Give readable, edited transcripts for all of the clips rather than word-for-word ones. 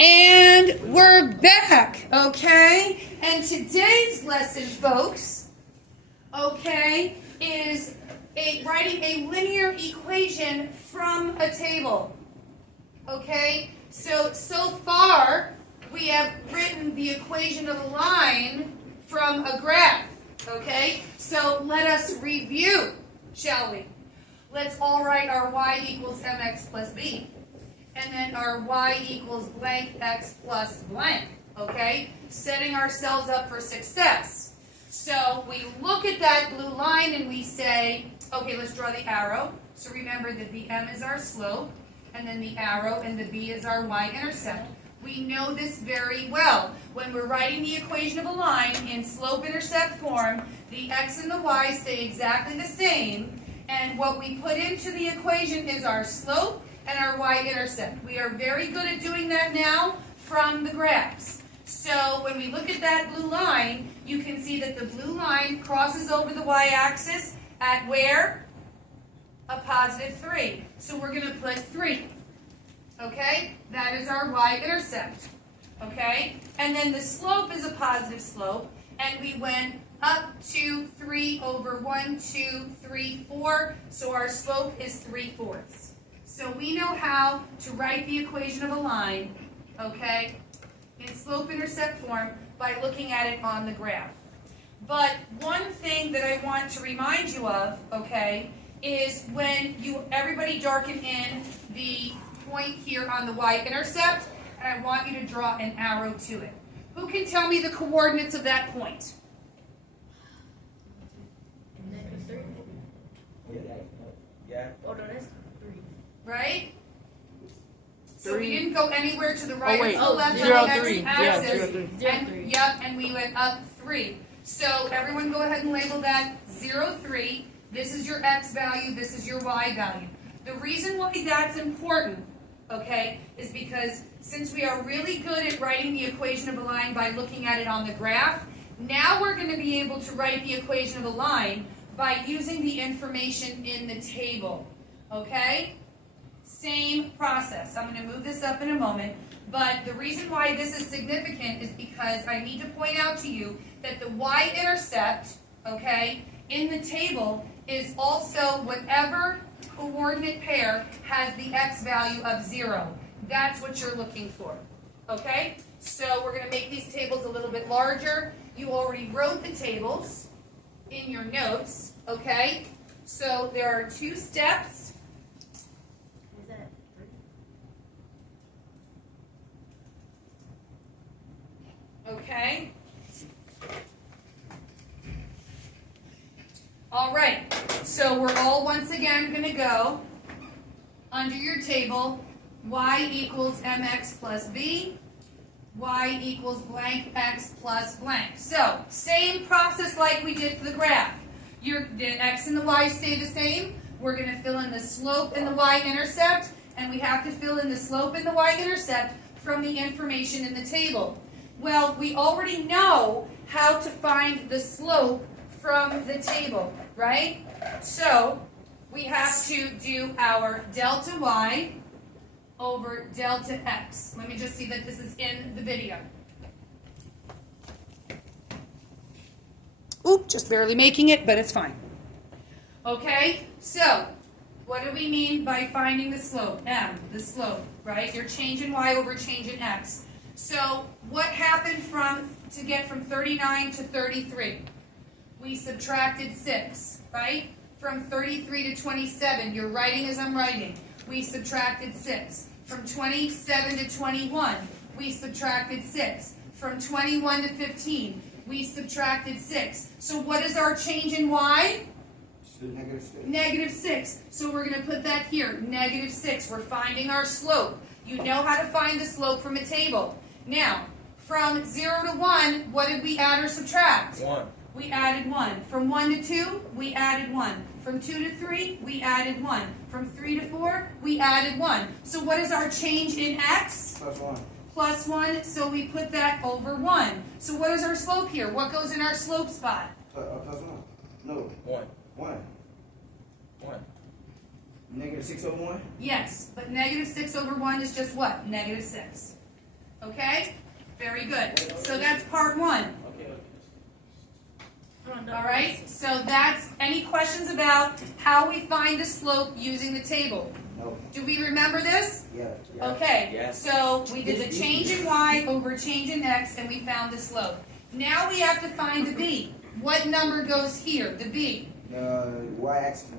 And we're back, okay? And today's lesson, folks, okay, is writing a linear equation from a table, okay? So far, we have written the equation of a line from a graph, okay? So let us review, shall we? Let's all write our y equals mx plus b. And then our y equals blank x plus blank, okay? Setting ourselves up for success. So we look at that blue line and we say, okay, let's draw the arrow. So remember that the m is our slope, and then the arrow and the b is our y-intercept. We know this very well. When we're writing the equation of a line in slope-intercept form, the x and the y stay exactly the same, and what we put into the equation is our slope and our y-intercept. We are very good at doing that now from the graphs. So when we look at that blue line, you can see that the blue line crosses over the y-axis at where? A positive 3. So we're going to put 3. Okay? That is our y-intercept. Okay? And then the slope is a positive slope, and we went up to 3 over 1, 2, 3, 4. So our slope is 3/4. So we know how to write the equation of a line, okay, in slope-intercept form by looking at it on the graph. But one thing that I want to remind you of, okay, is when everybody darken in the point here on the y-intercept, and I want you to draw an arrow to it. Who can tell me the coordinates of that point? Yeah. Oh, no, that's 3. Right? So we didn't go anywhere to the right or to the left zero, of the three. x-axis. Yeah, 0, 3. And, yep, and we went up 3. So everyone go ahead and label that 0, 3. This is your x value, this is your y value. The reason why that's important, okay, is because since we are really good at writing the equation of a line by looking at it on the graph, now we're going to be able to write the equation of a line by using the information in the table, okay? Same process. I'm going to move this up in a moment, but the reason why this is significant is because I need to point out to you that the y-intercept, okay, in the table is also whatever coordinate pair has the x value of 0. That's what you're looking for, okay? So we're going to make these tables a little bit larger. You already wrote the tables in your notes, okay? So there are 2 steps. Is that 3? Okay. All right. So we're all once again going to go under your table, y equals mx plus b, y equals blank x plus blank. So same process like we did for the graph. The x and the y stay the same. We're going to fill in the slope and the y-intercept, and we have to fill in the slope and the y-intercept from the information in the table. Well, we already know how to find the slope from the table, right? So we have to do our delta y over delta x. Let me just see that this is in the video. Oop, just barely making it, but it's fine. Okay, so what do we mean by finding the slope? M, the slope, right? You're changing y over changing x. So what happened to get from 39 to 33? We subtracted 6, right? From 33 to 27, you're writing as I'm writing. We subtracted 6. From 27 to 21, we subtracted 6. From 21 to 15, we subtracted 6. So what is our change in y? Negative 6. So we're going to put that here, negative 6. We're finding our slope. You know how to find the slope from a table. Now, from 0 to 1, what did we add or subtract? 1. We added 1. From 1 to 2, we added 1. From 2 to 3, we added 1. From 3 to 4, we added 1. So what is our change in x? Plus 1. Plus 1, so we put that over 1. So what is our slope here? What goes in our slope spot? Plus 1. No. 1. 1. 1. Negative 6 over 1? Yes, but negative 6 over 1 is just what? Negative 6. Okay? Very good. So that's part one. All right, so that's, any questions about how we find the slope using the table? No. Do we remember this? Yeah. Okay, Yes. so we did the change in y over change in x and we found the slope. Now we have to find the b. What number goes here, the b? Y-axis.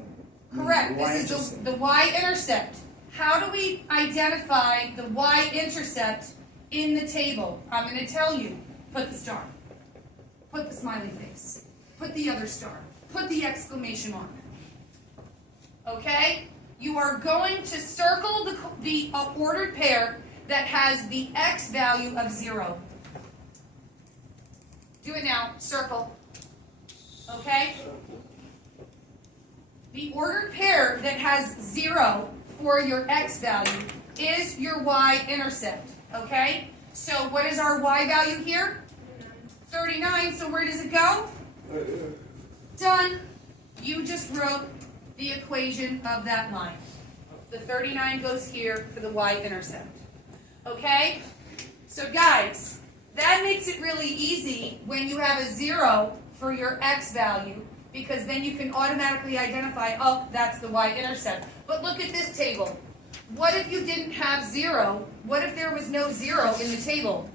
Correct, this is the y-intercept. How do we identify the y-intercept in the table? I'm going to tell you. Put the star. Put the smiley face. Put the other star. Put the exclamation mark. Okay? You are going to circle the ordered pair that has the x value of 0. Do it now. Circle. Okay? The ordered pair that has 0 for your x value is your y-intercept. Okay? So what is our y value here? 39. So where does it go? Done. You just wrote the equation of that line. The 39 goes here for the y-intercept. Okay? So guys, that makes it really easy when you have a 0 for your x value, because then you can automatically identify, oh, that's the y-intercept. But look at this table. What if you didn't have 0? What if there was no 0 in the table?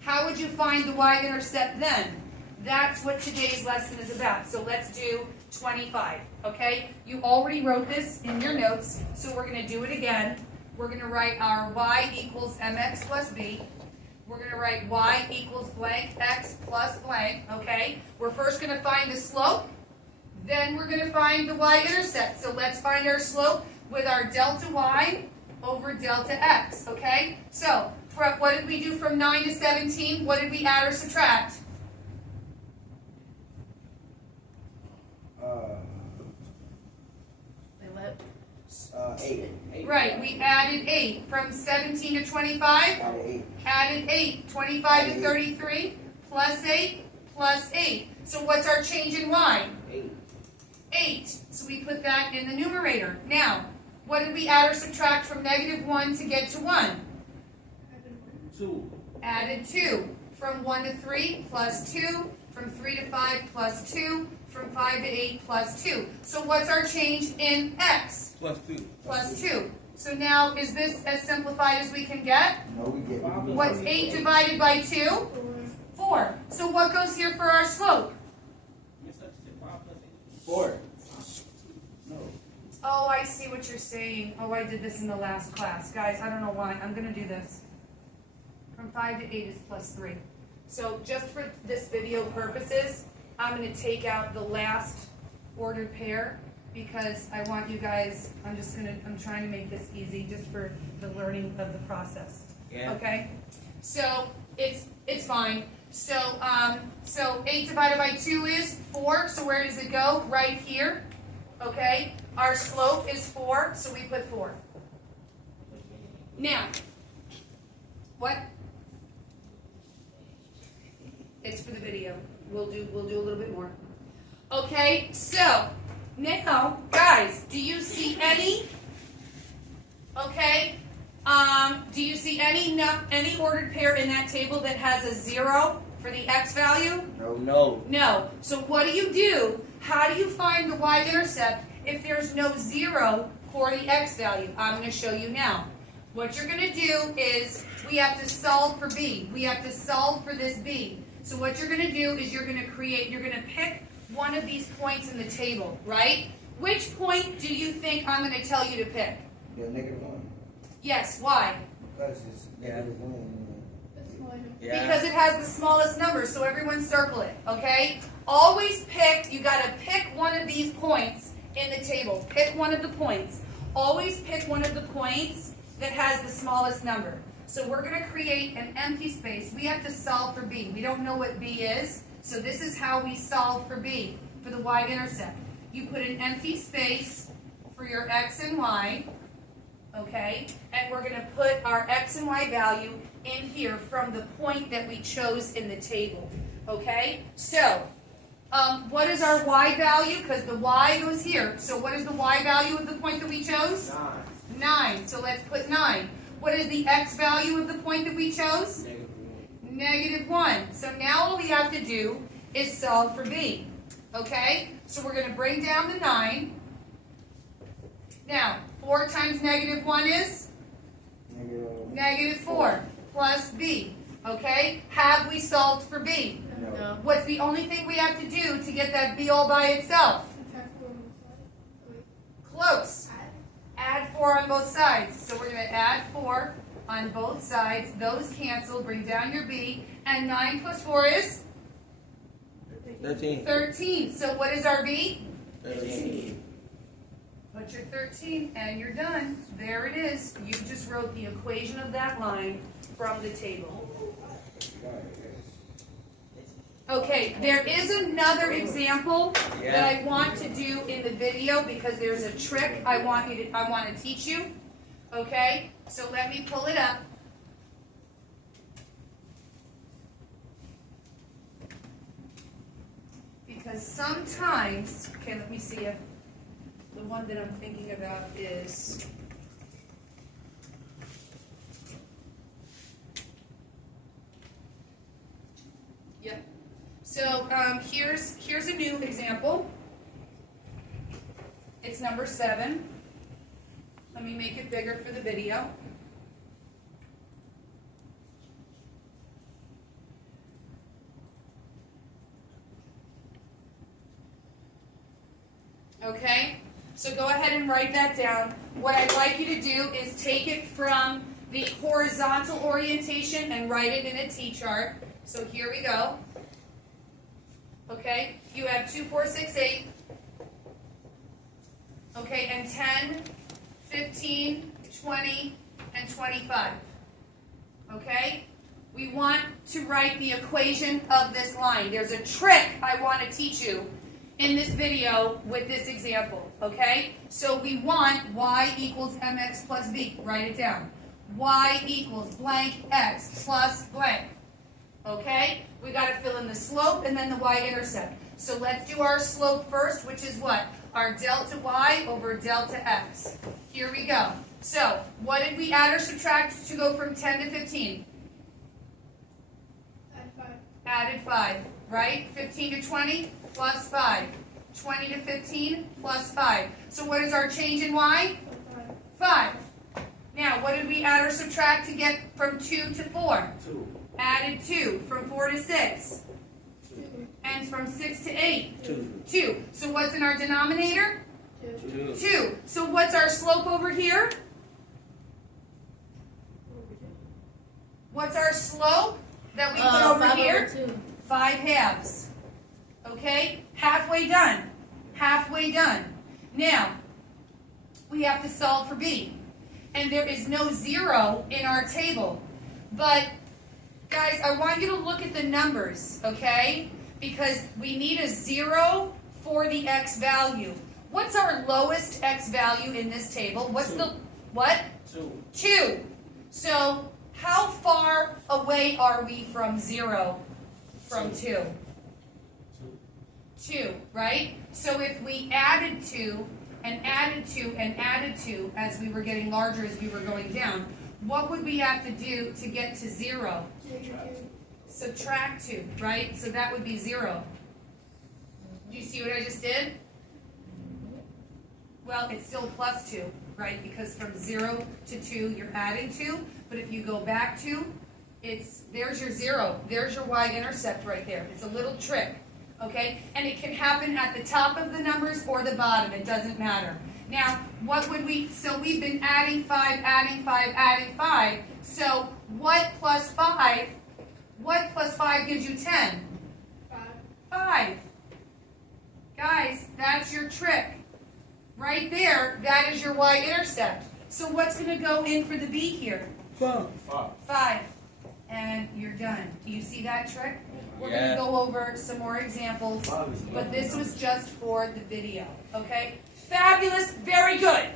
How would you find the y-intercept then? That's what today's lesson is about. So let's do 25, okay? You already wrote this in your notes, so we're going to do it again. We're going to write our y equals mx plus b. We're going to write y equals blank x plus blank, okay? We're first going to find the slope, then we're going to find the y-intercept. So let's find our slope with our delta y over delta x, okay? So, what did we do from 9 to 17? What did we add or subtract? Wait, what? 8. Right, we added 8. From 17 to 25? Added 8. Added 8. 25 to 33? Plus 8? Plus 8. So what's our change in y? 8. 8. So we put that in the numerator. Now, what did we add or subtract from -1 to get to 1? 2. Added 2. From 1 to 3 plus 2. From 3 to 5 plus 2. From 5 to 8 plus 2. So what's our change in x? Plus 2. Plus 2. So now, is this as simplified as we can get? No, we get. What's 8 divided by 2? 4. So what goes here for our slope? 4. No. Oh, I see what you're saying. Oh, I did this in the last class. Guys, I don't know why. I'm going to do this. From 5 to 8 is plus 3. So just for this video purposes, I'm going to take out the last ordered pair because I want you guys, I'm trying to make this easy just for the learning of the process. Yeah. Okay? So it's fine. So 8 divided by 2 is 4. So where does it go? Right here. Okay? Our slope is 4, so we put 4. Now, what? It's for the video. We'll do a little bit more. Okay, so now, guys, do you see any? Okay, do you see any ordered pair in that table that has a 0 for the x value? No. No. So what do? How do you find the y-intercept if there's no 0 for the x value? I'm going to show you now. What you're going to do is we have to solve for b. We have to solve for this b. So what you're going to do is you're going to pick one of these points in the table, right? Which point do you think I'm going to tell you to pick? The -1. Yes, why? Because it's -1. Yeah. Because it has the smallest number, so everyone circle it, okay? Always pick, you got to pick one of these points in the table. Pick one of the points. Always pick one of the points that has the smallest number. So we're going to create an empty space. We have to solve for b. We don't know what b is, so this is how we solve for b, for the y-intercept. You put an empty space for your x and y, okay? And we're going to put our x and y value in here from the point that we chose in the table, okay? So, what is our y value? Because the y goes here. So what is the y value of the point that we chose? 9. So let's put 9. What is the x value of the point that we chose? -1. So now all we have to do is solve for b. Okay? So we're going to bring down the 9. Now, 4 times -1 is? -4 plus b. Okay? Have we solved for b? No. What's the only thing we have to do to get that b all by itself? Close. Add 4 on both sides. So we're going to add 4 on both sides. Those cancel. Bring down your b. And 9 plus 4 is? 13. 13. So what is our b? 13. Put your 13 and you're done. There it is. You just wrote the equation of that line from the table. Okay, there is another example that I want to do in the video because there's a trick I want to teach you. Okay, so let me pull it up. Because sometimes, okay, let me see if the one that I'm thinking about is. Yep. So here's a new example. It's number 7. Let me make it bigger for the video. Okay, so go ahead and write that down. What I'd like you to do is take it from the horizontal orientation and write it in a T-chart. So here we go. Okay, you have 2, 4, 6, 8. Okay, and 10, 15, 20, and 25. Okay? We want to write the equation of this line. There's a trick I want to teach you in this video with this example. Okay? So we want y equals mx plus b. Write it down. Y equals blank x plus blank. Okay? We got to fill in the slope and then the y-intercept. So let's do our slope first, which is what? Our delta y over delta x. Here we go. So, what did we add or subtract to go from 10 to 15? Added 5, right? 15 to 20 plus 5. 20 to 15 plus 5. So what is our change in y? 5. Now, what did we add or subtract to get from 2 to 4? 2. Added 2. From 4 to 6. And from 6 to 8? 2. So what's in our denominator? 2. So what's our slope over here? What's our slope that we put over 5 here? over 2. 5 halves. Okay? Halfway done. Halfway done. Now, we have to solve for b. And there is no 0 in our table. But, guys, I want you to look at the numbers, okay? Because we need a 0 for the x value. What's our lowest x value in this table? What's 2. the, what? 2. So, how far away are we from 0 from 2? 2, right? So if we added 2 and added 2 and added 2 as we were getting larger, as we were going down, what would we have to do to get to 0? Subtract 2, right? So that would be 0. Do you see what I just did? Well, it's still plus 2, right? Because from 0 to 2, you're adding 2. But if you go back 2, there's your 0. There's your y-intercept right there. It's a little trick, okay? And it can happen at the top of the numbers or the bottom. It doesn't matter. Now, what would we, so we've been adding 5, adding 5, adding 5. So what plus 5 gives you 10? 5. Guys, that's your trick. Right there, that is your y-intercept. So what's going to go in for the b here? 5. 5. And you're done. Do you see that trick? We're going to go over some more examples, but this was just for the video. Okay? Fabulous. Very good.